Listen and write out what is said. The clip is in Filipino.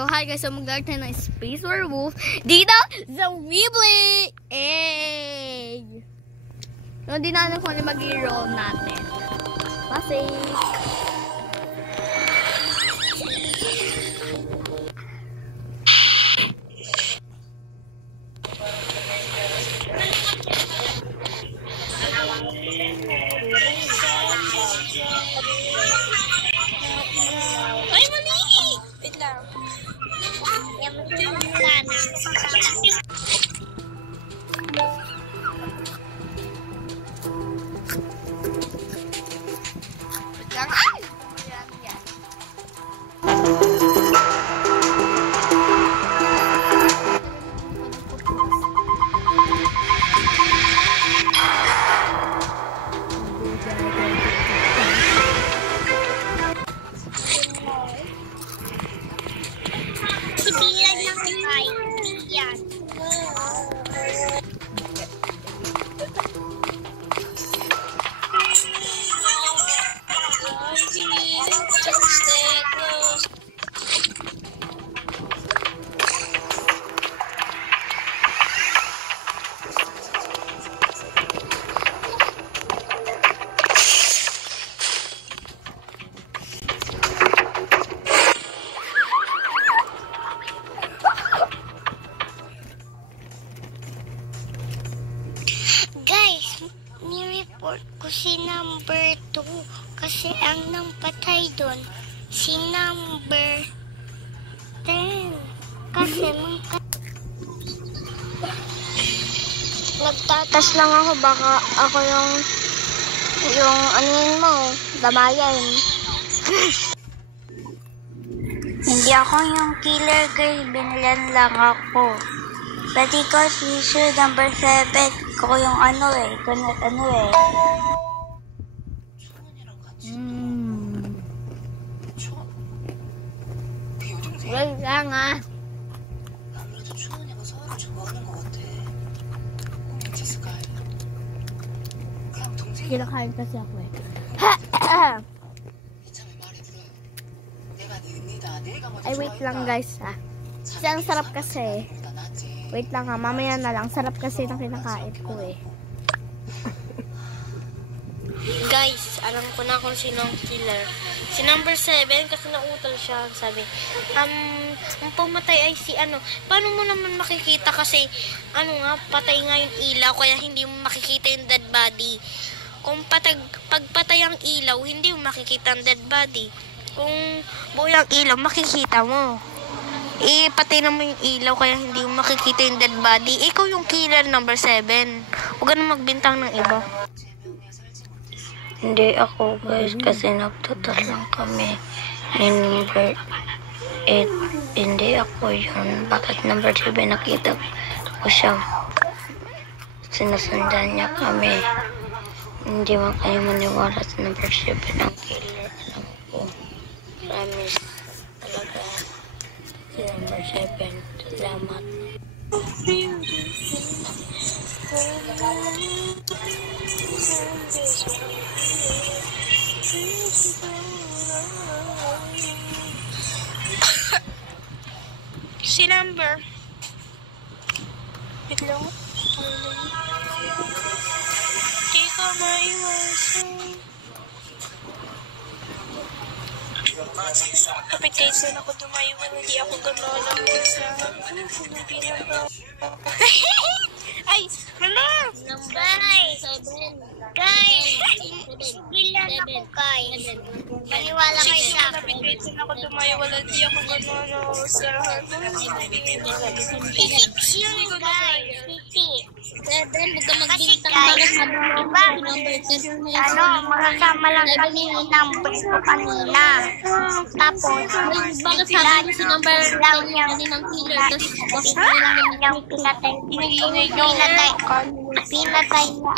So hi guys, so mag-art tayo ng Space Werewolf dito sa Weebly! Hey! So hindi na alam kung ano mag-i-roll natin. Kasi ay, mali! Wait lang. Guys, ni-report ko si number 2 kasi ang nang patay doon si number 10 kasi nagtatas lang ako, baka ako yung anin mo, damayan. Hindi ako yung killer guys, binilan lang ako. Pati ko si number 7 ko yung ano eh. wait lang ah. 아무래도 추운이가 서울을 좋아하는 것 같아. 꿈이 지스카이. 그럼 동생이 Kinakain kasi ako eh. 이참에 말해보라. 내가 네 언니다. 내가 먼저 Ay wait lang guys ah. Kasi ang sarap kasi. Wait lang ha, mamaya na lang. Sarap kasi ng kinakain ko eh. Guys, alam ko na kung sino ang killer. Si number 7 kasi nautol siya. Sabi, ang pumatay ay si ano. Paano mo naman makikita kasi ano nga, patay nga yung ilaw kaya hindi mo makikita yung dead body. Kung pagpatay ang ilaw, hindi mo makikita ang dead body. Kung buo yung ilaw, makikita mo. Patay naman yung ilaw kaya hindi mo makikita yung dead body. Ikaw yung killer number 7. Huwag ka na magbintang ng iba. Hindi ako guys kasi nagtatas lang kami ni number 8. Hindi ako yun. Bakit number 7 nakita ko siya? Sinasundan niya kami. Hindi man kayo maniwala sa number 7 ang killer. Alam ko. Promise talaga. Si number 7. Salamat. Si number. Wait lang. Hindi ka maiwasan. Kapit kayo saan ako dumayo, hindi ako gano'n ang isa. Ay! Hala! Guys! Bilang ako, guys. Maniwala kayo sa akin. Kapit kayo saan ako dumayo, hindi ako gano'n ang isa. Yun ko guys. Kasi guys, diba, makasama lang kami ng number ko kanina. Tapos, Bakit sabi mo si number lang yung pinatay? pinatay ko. Pinatay na